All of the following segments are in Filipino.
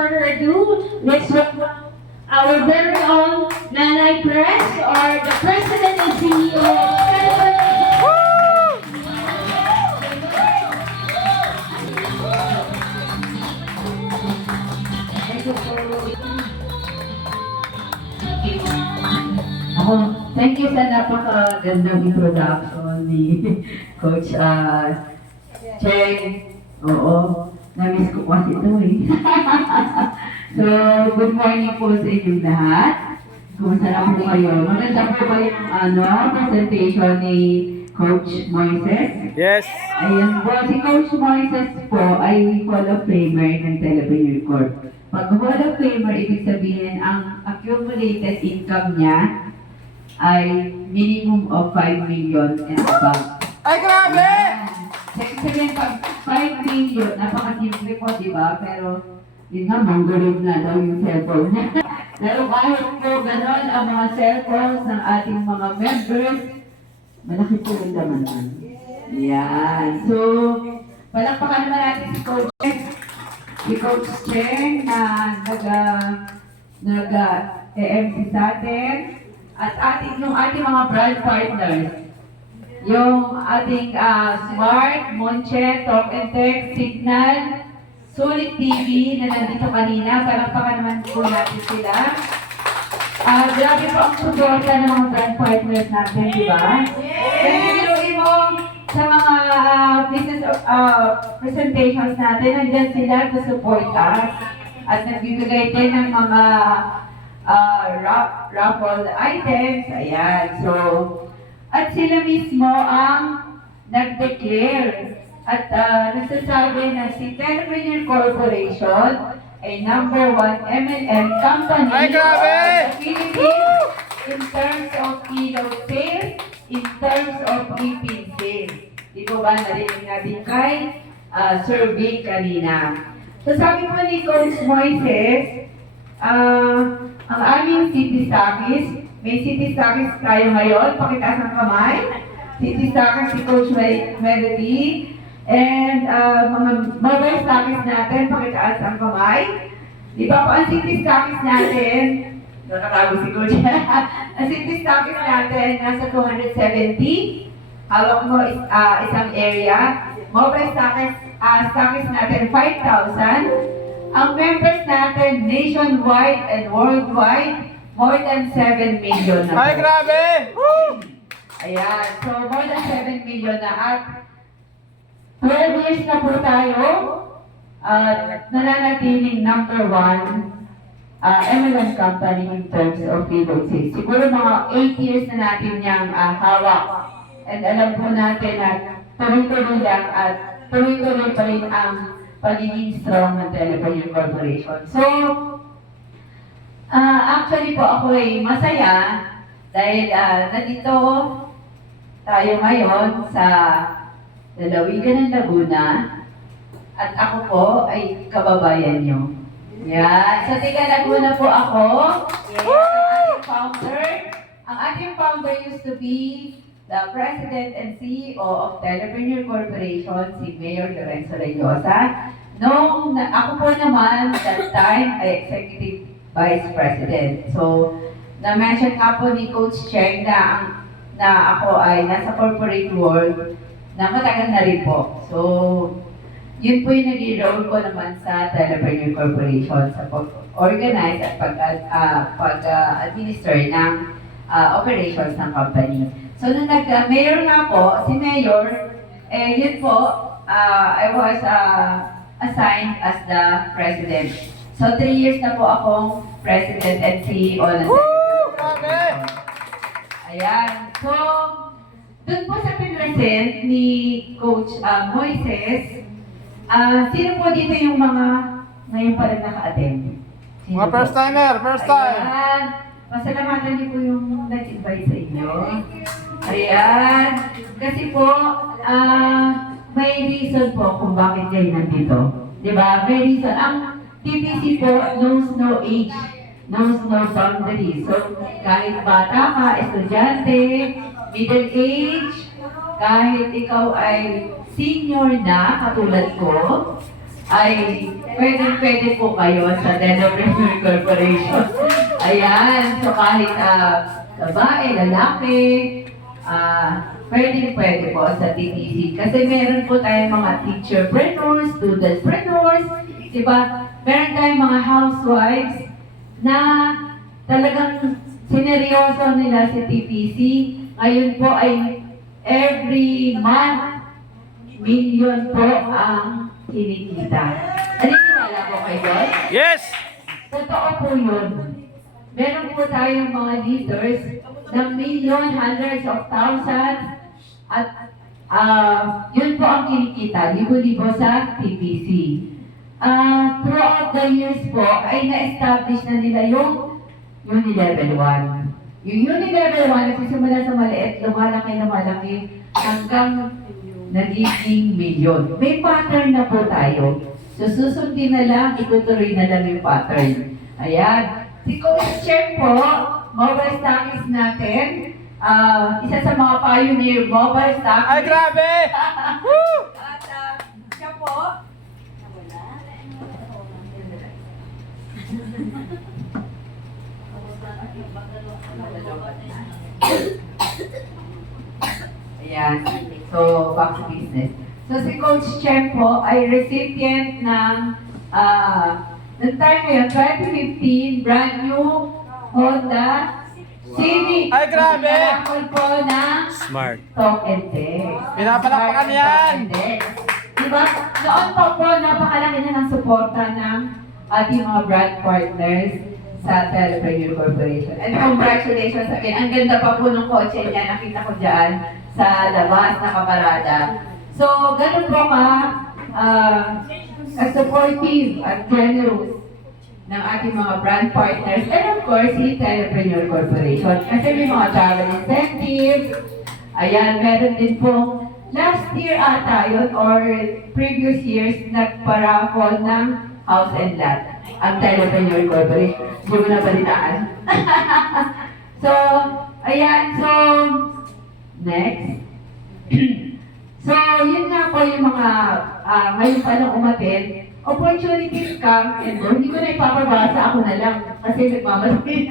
further ado, let's welcome our very own Nanay Press, or the President and CEO of Celebrate. Ako, thank you sa napakagandang introduction ni Coach Cheng. Oo, na-miss ko kasi ito eh. So, good morning po sa inyong lahat. Kumusta na po kayo? Maganda po ba yung presentation ni Coach Moises? Yes. Ayan po, si Coach Moises po ay Hall of Famer ng Telepreneur Corp. Pag Hall of Famer, ibig sabihin ang accumulated income niya ay minimum of 5 million and above. Ay, grabe! Sabihin pag 5 million, napakasimple po, di ba? Pero yun nga, manggulob na daw yung cellphone niya. Pero kahit po ganon ang mga cellphones ng ating mga members, malaki po yung laman nun. Yan. So, palakpakan naman natin si Coach Cheng. Si Coach Cheng na nag-EMC sa atin. At yung ating mga brand partners. Yung ating Smart, Monche, Talk and Text, Signal, Sulit TV na nandito kanina. Palakpakan naman po natin sila. Grabe po ang suporta ng mga brand partners natin, di ba? Then, mo sa mga business presentations natin, nandiyan sila to support us. At nagbibigay din ng mga raffle items. Ayan. So, at sila mismo ang nag-declare at nagsasabi na si Telepreneur Corporation ay #1 MLM company Ay, grabe! of the Philippines in terms of kilo sales, in terms of repeat sales. Di ko ba narinig natin kay survey kanina. So sabi po ni Coach Moises, ang aming city stockies, may city stockies tayo ngayon, pakitaas ng kamay. City stockies si Coach Melody. And mga mobile stockies natin, pakitaas ang kamay. Di ba po ang city stockies natin, nakatago si Coach. Ang city stockies natin, nasa 270. Hawak mo isang area. Mobile stockies natin, 5,000. Ang members natin, nationwide and worldwide, more than 7 million na. Ay, grabe! Ayan, so more than 7 million na. At 12 years na po tayo, nananatiling #1 MLM company in terms of payroll sales. Siguro mga 8 years na natin niyang hawak. And alam po natin na tuloy-tuloy lang at tuloy-tuloy pa rin ang pagiging strong ng Telepreneur Corporation. So, actually po ako ay masaya dahil nandito tayo ngayon sa lalawigan ng Laguna at ako po ay kababayan nyo. Yan. So, tiga Laguna po ako. Yes, ang ating founder used to be the President and CEO of Telepreneur Corporation, si Mayor Lorenzo Reynosa. Ako po naman, that time, ay Executive Vice President. So, na-mention nga po ni Coach Cheng na ako ay nasa corporate world na matagal na rin po. So, yun po yung naging role ko naman sa Telepreneur Corporation sa pag-organize at pag-administer ng operations ng company. So, nung nag-mayor nga po, si Mayor, yun po, I was assigned as the President. So, 3 years na po akong President and CEO ng Telepreneur. Ayan. So, dun po sa pinresent ni Coach Moises, sino po dito yung mga ngayon pa rin naka-attend? Mga first timer, first time. Ayan. Pasalamatan niyo po yung nag-invite sa inyo. Ayan. Kasi po, may reason po kung bakit kayo nandito. Diba? May reason. Ang TPC po knows no age, knows no boundaries. So, kahit bata ka, estudyante, middle age, kahit ikaw ay senior na, katulad ko, ay pwede po kayo sa Telepreneur Corporation. Ayan, so kahit babae, lalaki, pwede po sa TTC. Kasi meron po tayong mga teacherpreneurs, studentpreneurs, di ba? Meron tayong mga housewives na talagang sineryoso nila si TTC. Ngayon po ay every month, million po ang kinikita. Naniniwala po kayo doon? Yes! Totoo po yun. Meron po tayong mga leaders ng million, hundreds of thousands, at yun po ang kinikita, libo-libo sa TPC. Throughout the years po, ay na-establish na nila yung Unilevel 1. Yung Unilevel 1, nagsisimula sa maliit, lumalaki, hanggang nagiging milyon. May pattern na po tayo. So susundin na lang, itutuloy na lang yung pattern. Ayan. Si Coach Chef po, mobile stockings natin. Isa sa mga pioneer mobile stockings. Ay, grabe! Woo! At siya po, ayan. So, back to business. So, si Coach Chen po ay recipient ng noong time na yun, 2015, brand new Honda Civic. Ay, grabe! Pinakol po ng Smart. Talk and Text. Pinapalakpakan Smart yan! Talk and Text. Diba? Noon pa po, napakalaki na ng suporta ng ating mga brand partners sa Telepreneur Corporation. And congratulations again. Ang ganda pa po ng kotse niya. Nakita ko dyan sa labas na kaparada. So, ganun po supportive at generous ng ating mga brand partners. And of course, si Telepreneur Corporation. Kasi may mga travel incentives. Ayan, meron din pong last year ata yun or previous years nagpa-raffle ng house and lot ang Telepreneur Corporation. Hindi mo na balitaan. So, ayan. So, next. So, yun nga po yung mga ngayon pa lang umatin. Opportunities come and go. Hindi ko na ipapabasa, ako na lang. Kasi nagmamadali.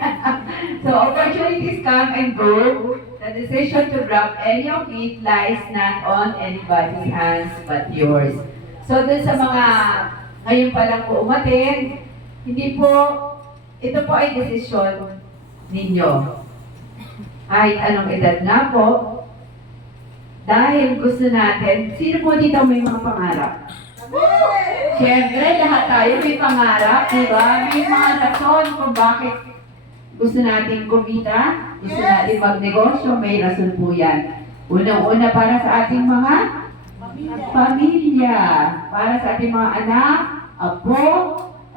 So, opportunities come and go. The decision to grab any of it lies not on anybody's hands but yours. So, dun sa mga ngayon pa lang po umatin, hindi po, ito po ay desisyon ninyo. Kahit anong edad nga po, dahil gusto natin, sino po dito may mga pangarap? Siyempre, lahat tayo may pangarap, di ba? May mga rason kung bakit gusto natin kumita, gusto natin magnegosyo, may rason po yan. Unang-una para sa ating mga pamilya, para sa ating mga anak, apo,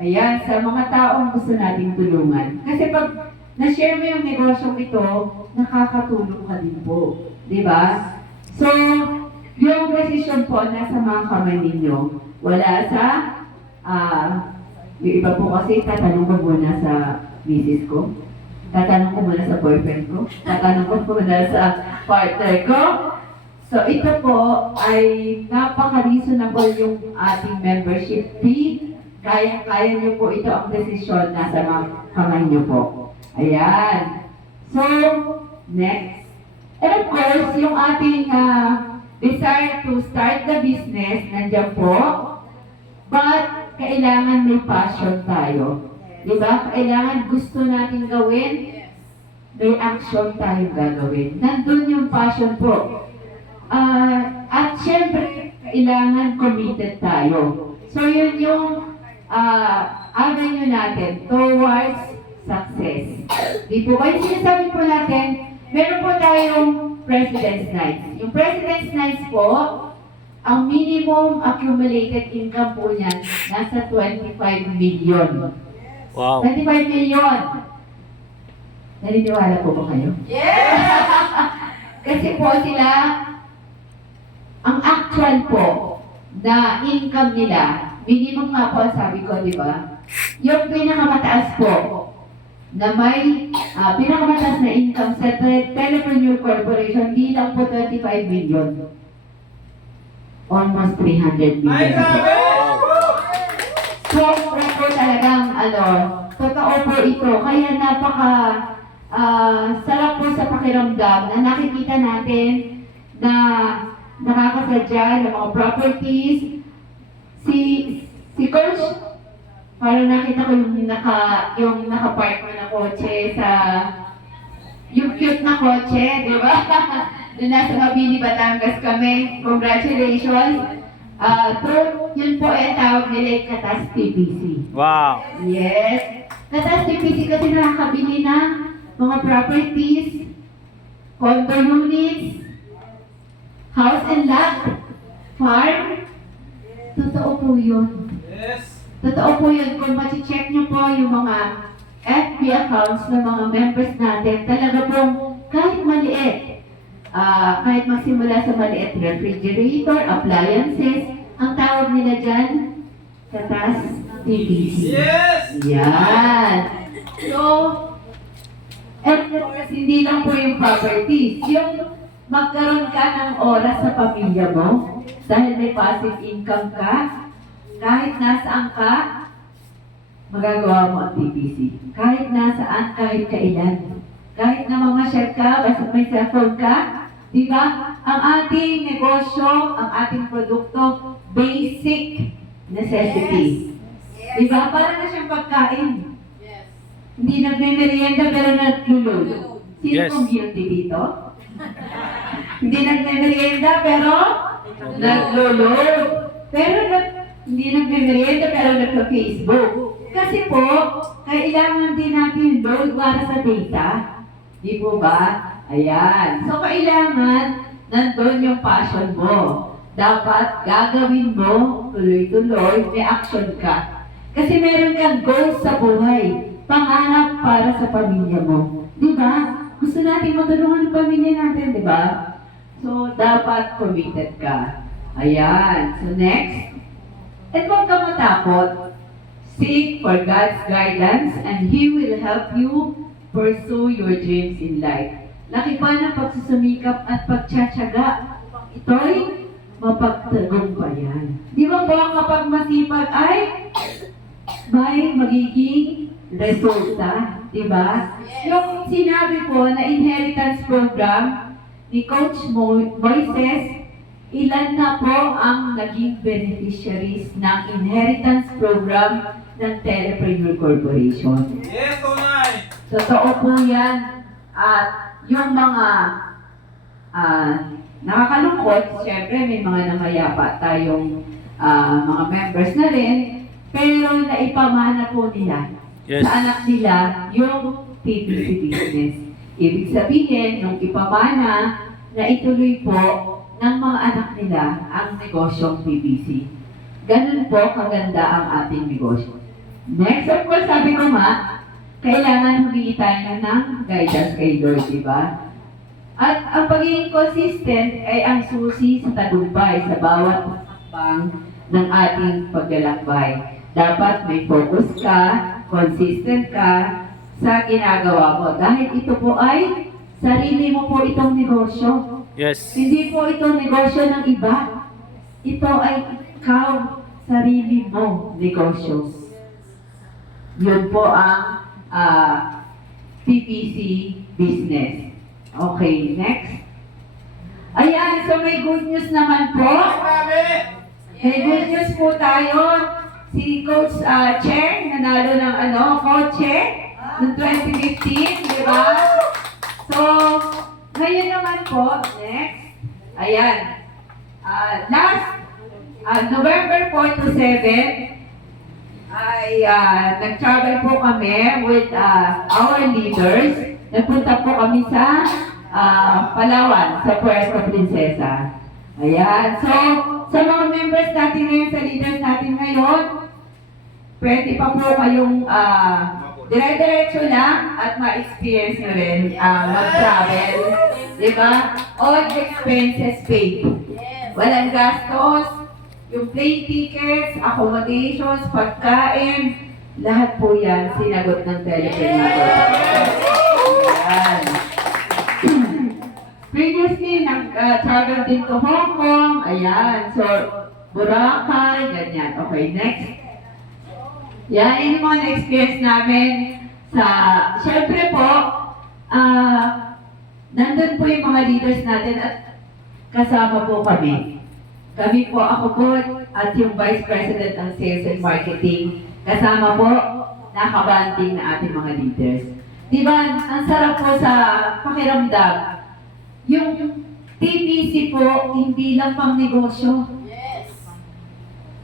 ayan, sa mga taong gusto nating tulungan. Kasi pag na-share mo yung negosyong ito, nakakatulong ka din po. Di ba? So, yung decision po nasa mga kamay ninyo. Wala sa, yung iba po kasi tatanong ko muna sa misis ko, tatanong ko muna sa boyfriend ko, tatanong ko muna sa partner ko. So, ito po ay napaka-reasonable yung ating membership fee. Kaya niyo po ito ang desisyon nasa mga kamay niyo po. Ayan. So, next. And of course, yung ating desire to start the business, nandiyan po. But, kailangan may passion tayo. Diba? Kailangan gusto natin gawin, may action tayong gagawin. Nandun yung passion po. At syempre, kailangan committed tayo. So, yun yung avenue natin towards success. Di po ba yung sinasabi po natin, meron po tayong President's Nights. Yung President's Nights po, ang minimum accumulated income po niyan, nasa 25 million. Wow. 25 million! Naniniwala po ba kayo? Yes! Kasi po sila, ang actual po na income nila, minimum nga po ang sabi ko, di ba? Yung pinakamataas po, na may pinakamataas na income sa Telepreneur Corporation, di lang po 25 million. Almost 300 million. Ay, grabe! So, sobra po talagang totoo po ito. Kaya sarap po sa pakiramdam na nakikita natin na nakakasadya ng mga properties. Si Coach, parang nakita ko yung naka-park mo na kotse yung cute na kotse, di ba? Doon nasa Mabini, Batangas kami. Congratulations! Yun po ay tawag nila Katas TPC. Wow. Yes. Katas TPC kasi nakakabili ng mga properties, condo units, house and lot, farm. Totoo po yun. Yes. Totoo po yun. Kung machi-check nyo po yung mga FB accounts ng mga members natin, talaga pong kahit maliit, kahit magsimula sa maliit, refrigerator, appliances, ang tawag nila dyan, Katas TPC. Yes. Yan. So, and of course, hindi lang po yung properties. Yung magkaroon ka ng oras sa pamilya mo, dahil may passive income ka, kahit nasaan ka, magagawa mo ang TPC. Kahit nasaan, kahit kailan. Kahit na mamasyal ka, basta may cellphone ka, di ba? Ang ating negosyo, ang ating produkto, basic necessity. Di ba? Para na siyang pagkain. Hindi nagme-merienda pero naglulog. Sino Yes. pong guilty dito? Hindi nagme-merienda pero naglulog. Hindi nagme-merienda pero nagpa-Facebook. Kasi po, kailangan din natin load para sa data. Di po ba? Ayan. So, kailangan nandun yung passion mo. Dapat gagawin mo, tuloy-tuloy, may action ka. Kasi meron kang goals sa buhay. Pangarap para sa pamilya mo. Di ba? Gusto natin matulungan ang pamilya natin, di ba? So, dapat committed ka. Ayan. So, next. At huwag ka matakot. Seek for God's guidance and He will help you pursue your dreams in life. Laki pa ng pagsusumikap at pagtsatsaga. Ito'y mapagtagumpayan. Di ba po kapag masipag ay may magiging resulta? Di ba? Yung sinabi po na inheritance program ni Coach Moises, ilan na po ang naging beneficiaries ng inheritance program ng Telepreneur Corporation. Yes, Tunay. Totoo po yan. At yung mga nakakalungkot, syempre may mga namayapa tayong mga members na rin, pero naipamana po nila Yes. sa anak nila yung TPC business. Ibig sabihin, nung ipamana na ituloy po ng mga anak nila ang negosyong PPC. Ganun po kaganda ang ating negosyo. Next, of course, sabi ko nga, kailangan humingi tayo ng guidance kay Lord, di ba? At ang pagiging consistent ay ang susi sa tagumpay sa bawat hakbang ng ating paglalakbay. Dapat may focus ka, consistent ka sa ginagawa mo. Dahil ito po ay sarili mo po itong negosyo. Yes. Hindi po ito negosyo ng iba. Ito ay ikaw, sarili mo negosyo. Yun po ang TPC business. Okay, next. Ayan, so may good news naman po. May good news po tayo. Si Coach Chair, nanalo ng kotse noong 2015, di ba? So, ngayon naman po, next. Ayan. November 4 to 7, ay nag-travel po kami with our leaders. Nagpunta po kami sa Palawan, sa Puerto Princesa. Ayan. So, sa mga members natin ngayon, sa leaders natin ngayon, pwede pa po kayong dire-diretso lang at ma-experience nyo rin mag-travel. Diba? All expenses paid. Walang gastos. Yung plane tickets, accommodations, pagkain, lahat po yan sinagot ng Telepreneur. Ayan. Previously, nag-travel din to Hong Kong. Ayan. So, Boracay, ganyan. Okay, next. Yan, yun yung mga na-experience namin sa, syempre po, nandun po yung mga leaders natin at kasama po kami. Kami po, ako po, at yung Vice President ng Sales and Marketing, kasama po, nakabanding na ating mga leaders. Diba, ang sarap po sa pakiramdam. Yung TPC po, hindi lang pang negosyo.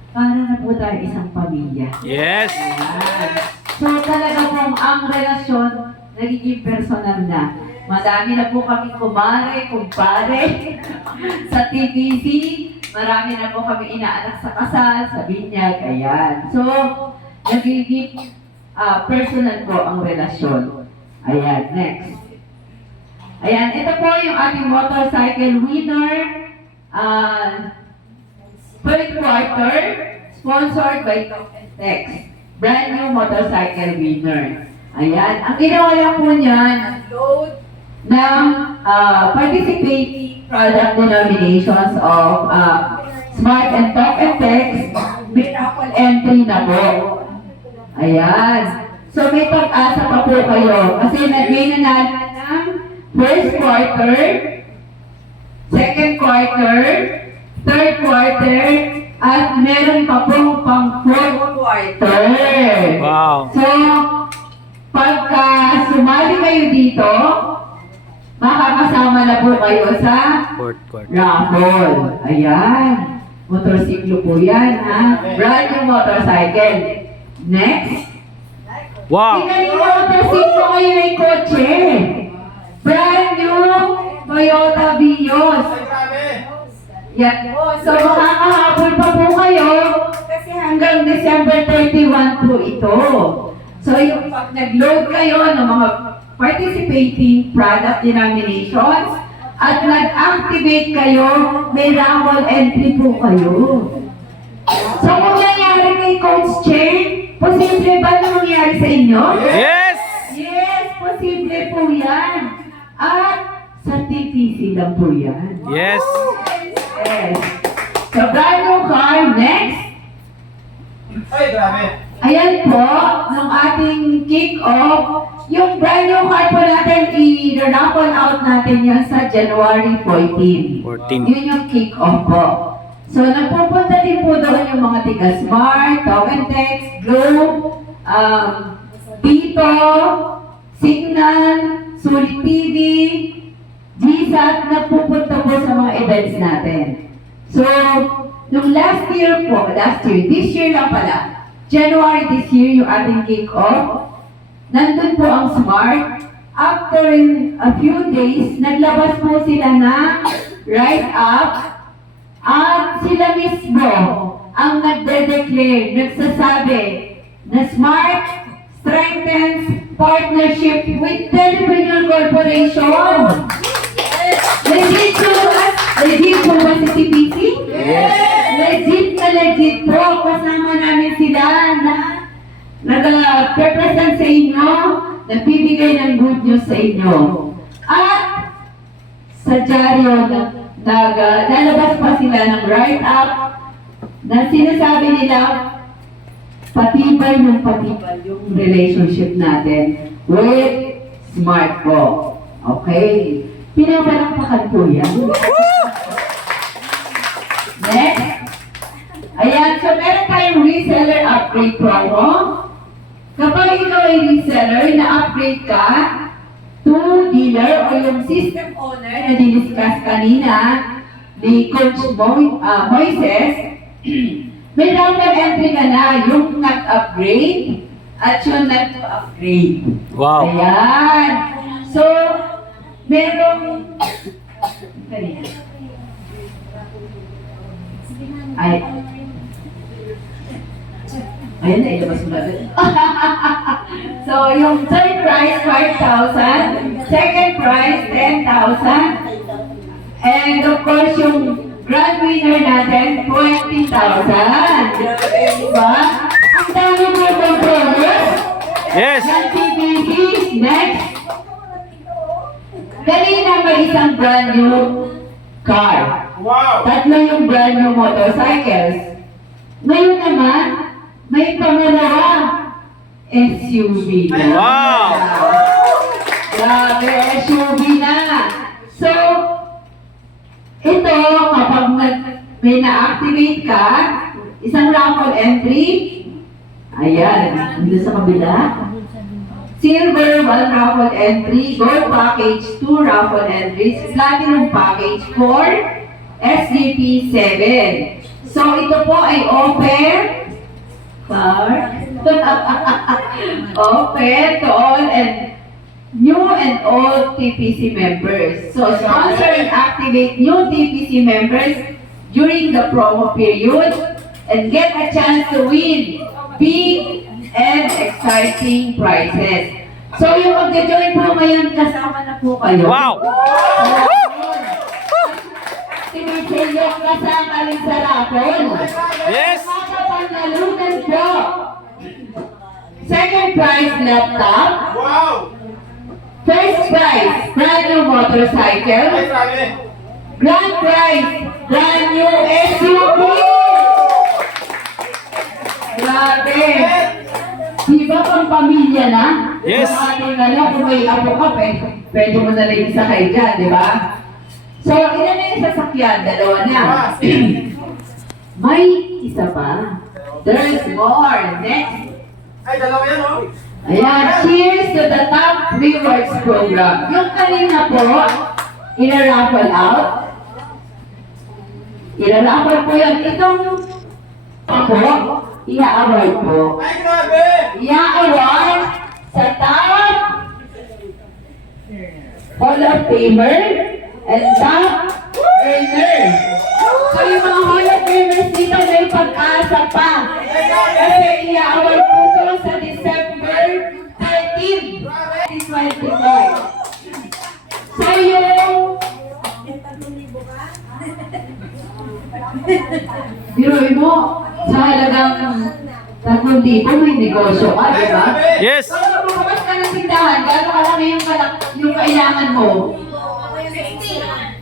Para na po tayo isang pamilya. Yes. Ayan. So talaga pong ang relasyon nagiging personal na. Madami na po kami kumare, kumpare sa TPC. Marami na po kami inaanak sa kasal, sa binyag, ayan. So, nagiging personal po ang relasyon. Ayan, next. Ayan, ito po yung ating motorcycle winner. Third quarter, sponsored by Talk and Text. Brand new motorcycle winner. Ayan, ang ginawa lang po niyan, load ng participating product denominations of Smart and Talk and Text, may raffle entry na po. Ayan. So may pag-asa pa po kayo. Kasi may nanalo ng first quarter, second quarter, third quarter, at meron pa pong pang fourth quarter. Wow. So, pagka sumali kayo dito, makakasama na po kayo sa Fourth quarter. raffle. Ayan. Motorsiklo po yan, ha? Brand new motorcycle. Next. Wow. Tingnan niyo motorsiklo ngayon ay kotse. Brand new Toyota Vios. Yan. So, makakahabol pa po kayo kasi hanggang December 31 po ito. So, yung pag nag-load kayo ng mga participating product denominations at nag-activate kayo, may raffle entry po kayo. So, kung nangyari kay Coach Chen, posible ba na mangyari sa inyo? Yes. Yes, posible po yan. At sa TPC lang po yan. Yes. Yes. So, brand new car, next. Ay, grabe. Ayan po, ng ating kick-off, yung brand new car po natin, i-raffle out natin yan sa January 14. 14. Yun yung kick-off po. So, nagpupunta din po doon yung mga tiga-Smart, Talk and Text, Globe, Tito, Signal, Sulit TV, GSAT, nagpupunta po sa mga events natin. So, nung this year lang pala, January this year, yung ating kick-off, nandun po ang Smart. After a few days, naglabas po sila ng write-up at sila mismo ang nagde-declare, nagsasabi na Smart strengthens partnership with Telepreneur Corporation. Legit po ba si TPC? Yes. Legit na legit po. Kasama namin sila na nag-represent sa inyo, nagbibigay ng good news sa inyo. At sa dyaryo, lalabas pa sila ng write-up na sinasabi nila, patibay ng patibay yung relationship natin with Smart po. Okay? Pinapalakpakan po yan. Next. Ayan, so meron tayong reseller upgrade promo. Kapag ikaw ay reseller, na-upgrade ka to dealer o yung system owner na diniscuss kanina ni Coach Moises, may raffle entry ka na yung nag-upgrade at yung nag-upgrade. Wow. Ayan. So, merong... Ay. Ayan na, ilabas mo na doon. So, yung third prize, 5,000. Second prize, 10,000. And of course, yung grand winner natin, 20,000. Diba? Ang dami mo po, brothers. Yes. Ng TPC, next. Kanina may isang brand new car. Wow! Tatlo yung brand new motorcycles. Ngayon naman, may pangalawa SUV. Wow! Grabe, SUV na. So, ito, kapag may na-activate ka, isang raffle entry, ayan, dito sa kabila. Silver, 1 raffle entry. Gold package, 2 raffle entries. Platinum package, 4. SGP, 7. So, ito po ay open open to all and new and old TPC members. So, sponsor and activate new TPC members during the promo period and get a chance to win big and exciting prizes. So, yung magja-join po ngayon, kasama na po kayo. Wow! Activate yung kasama rin sa raffle. Yes! Mga panalunan po. Second prize, laptop. Wow! First prize, brand new motorcycle. Ay, grabe. Grand prize, brand new SUV. Grabe. Di ba pang pamilya na? Yes. Yung ating kung may apo ka, pwede mo na rin isakay dyan, di ba? So, ilan na yung sasakyan? Dalawa na. May isa pa. There's more. Next. Ay, dalawa yan, oh. Ayan, cheers to the top rewards program. Yung kanina po, ina-raffle out. Ina-raffle po yan. Itong ako, ia-award po. Ay, grabe. Ia-award sa top Hall of Famer and top earner. So yung mga Hall of Famers dito may pag-asa pa. Kasi ia-award po ito sa December 13, 2025. So yung biruin mo, sa halagang 3,000 may negosyo ka, Ay, di ba? grabe. Yes! So, bukas ka ng tindahan, gano'n kalaki yung kailangan mo?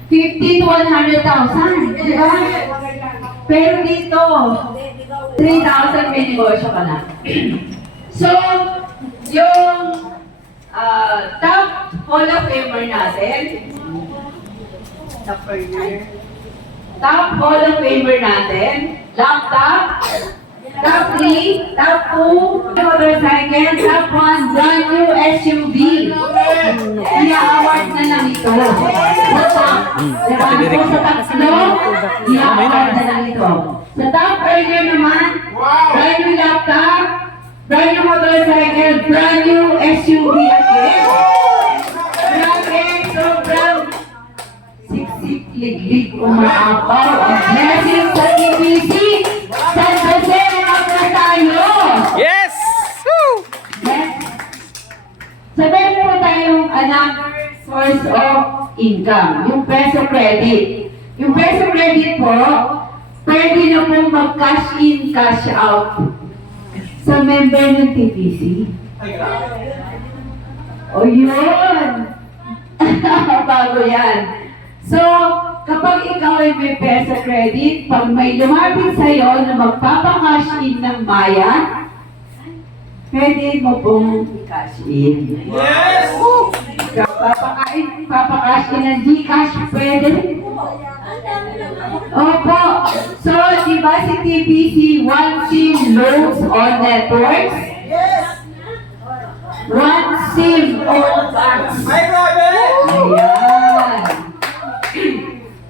50 to 100,000, di ba? Pero dito, 3,000 may negosyo ka na. So, yung top Hall of Famer natin, top Hall of Famer natin, laptop, top 3, top 2, motorcycle, top 1, brand new SUV. Ia-award na lang ito. Sa top, diba? So, sa tatlo, ia-award na lang ito. Sa top earner naman, brand new laptop, brand new motorcycle, brand new SUV again. Grabe, sobrang siksik-liglig umaapaw ang blessing sa TPC. San Jose, mga tayo! Yes! Woo! Sabihin po tayong another source of income, yung peso credit. Yung peso credit po, pwede na pong mag-cash in, cash out sa member ng TPC. Ay, grabe. O yun! Bago yan. So, kapag ikaw ay may peso credit, pag may lumapit sa'yo na magpapakash in ng bayan, pwede mo pong i-cash in. Yes! Papakash in ng Gcash, pwede. Opo. So, di ba si TPC One SIM loads on networks? One SIM all banks. Ay, grabe. Ayan.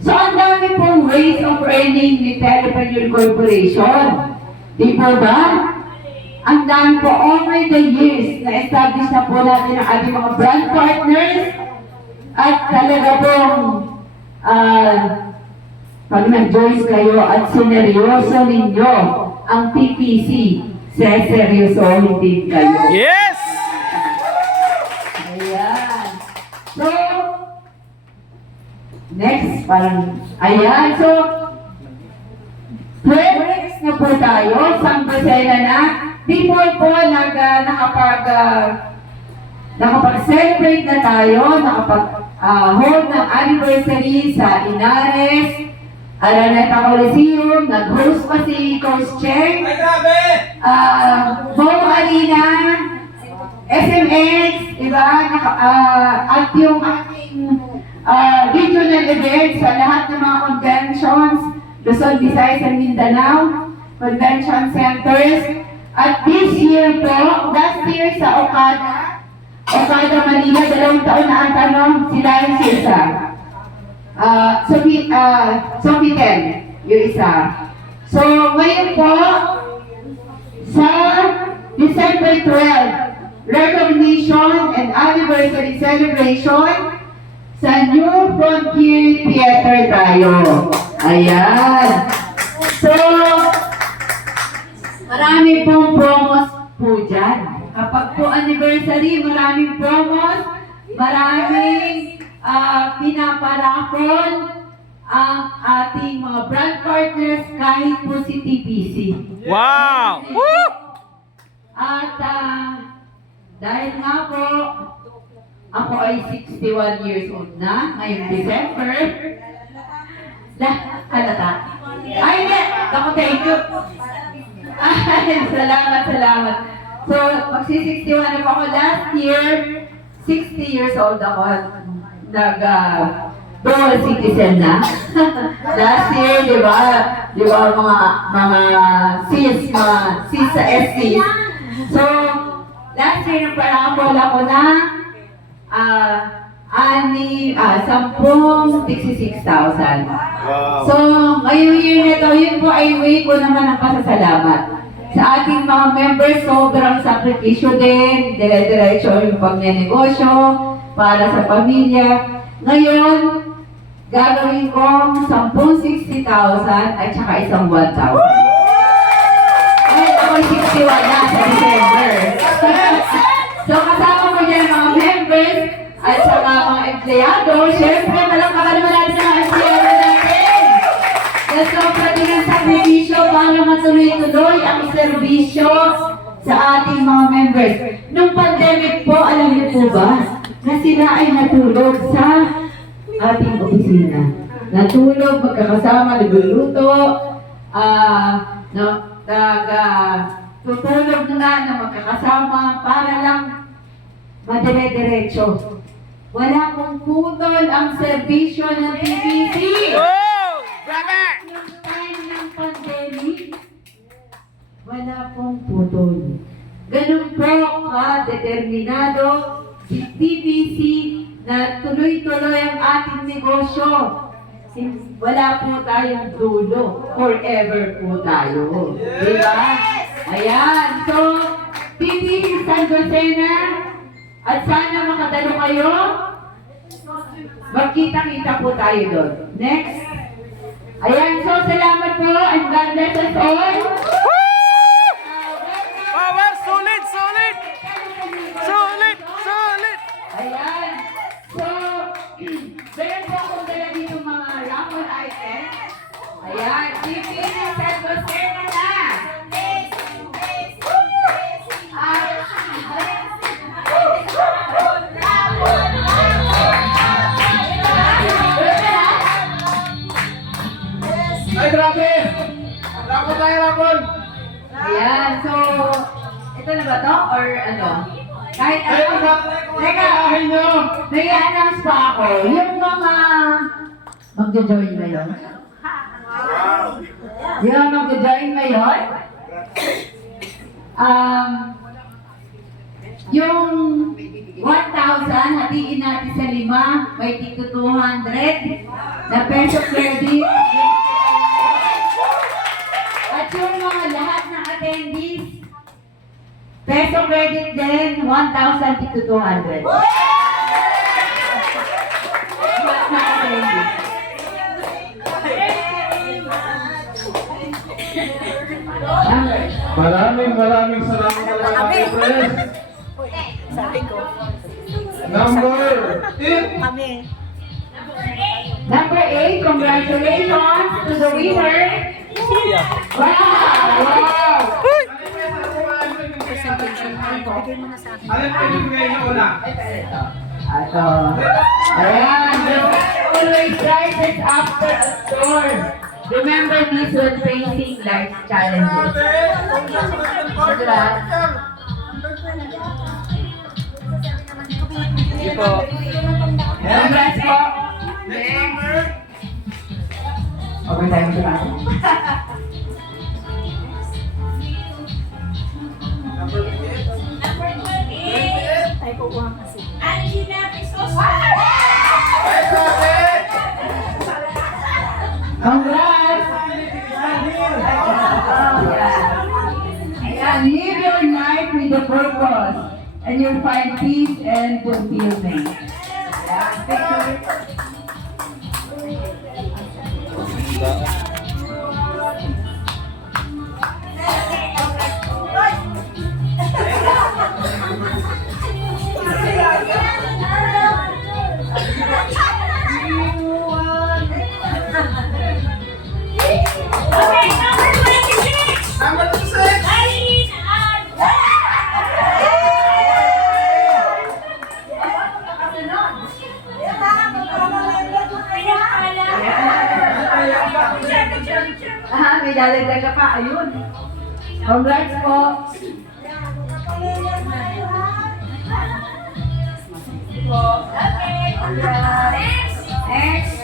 So, ang dami pong ways of earning ni Telepreneur Corporation. Di po ba? Ang dami po over the years na establish na po natin ang ating mga brand partners at talaga pong pag nag-join kayo at sineryoso ninyo ang PPC, seseryosohin din kayo. Yes! Ayan. So, next, ayan. So, next na po tayo. Sangbasena na. Before po, nakapag-celebrate na tayo, hold ng anniversary sa Inares, Araneta Coliseum, nag-host pa si Coach Cheng, Ay, grabe! Bow Arena, SMX, diba? At yung ating regional events sa lahat ng mga conventions, Luzon, Visayas, and Mindanao, convention centers. At this year po, last year sa Okada, Manila, 2 taon na ang tanong, sila yung isa. Sofitel, yung isa. So, ngayon po, sa December 12, recognition and anniversary celebration sa New Frontier Theater tayo. Ayan. So, marami pong promos po dyan. Kapag po anniversary, maraming promos, maraming pinaparapon ang ating mga brand partners kahit po si TPC. Wow! Woo! At dahil nga po, ako ay 61 years old na, ngayong December. Halata. Ay, hindi! Ako, thank you. Ay, salamat. So, magsi-61 na po ako. Last year, 60 years old ako. Dual citizen na. Last year, di ba? Di ba, mga cis sa SC. So, last year, nagparapol ako na 66,000. So, ngayong year nito, yun po ay way ko naman ang pasasalamat. Sa ating mga members, sobrang sakripisyo din, dire-diretso yung pagnenegosyo para sa pamilya. Ngayon, gagawin kong 10,60,000 at saka isang 1,000. Ngayon ako 61 na sa December. So, kasama ko dyan mga members at saka mga empleyado. Siyempre, malangkakan naman natin ang empleyado natin. Na sobra din ang sakripisyo para matuloy-tuloy ang serbisyo sa ating mga members. Nung pandemic po, alam niyo po ba, na sila ay natulog sa ating opisina. Natulog, magkakasama, nagluluto, tutulog na magkakasama para lang madire-diretso. Wala pong putol ang serbisyo ng TPC. Wow! Grabe! Nung time ng pandemic, wala pong putol. Ganun po ka-determinado si TPC na tuloy-tuloy ang ating negosyo. Wala po tayong dulo. Forever po tayo. Diba? Ayan. So, TPC San Jose na. At sana makadalo kayo. Magkita-kita po tayo doon. Next. Ayan. So, salamat po. And God bless us all. Power! Solid! Solid! Solid! Solid! Ayan. So, meron po akong dala dito mga raffle items. Ayan. TPC San Jose na. Ay, grabe! Rapon tayo, rapon! Ayan, so, ito na ba to? Or ano? Kahit Ay, ano? Teka, nyo! may announce pa ako. Yung mga... Magjo-join ba yun? Yung magjo-join ba yun? Yung 1,000, hatiin natin sa 5, may tito 200 na peso credit. At yung mga lahat ng attendees, peso credit din, 1,000 tito 200. Lahat ng attendees. Maraming salamat talaga kay Pres. Number 8. Number 8, congratulations to the winner. Wow! Alin pa yung bigay na una? Ayan, the always rises after a storm. Remember this when facing life challenges. Diba? Sige po. Congrats po. Next. Overtime siya. Congrats! And live your life with a purpose, and you'll find peace and fulfillment. Number 26. May dadagdag ka pa. Ayun. Congrats po. Next.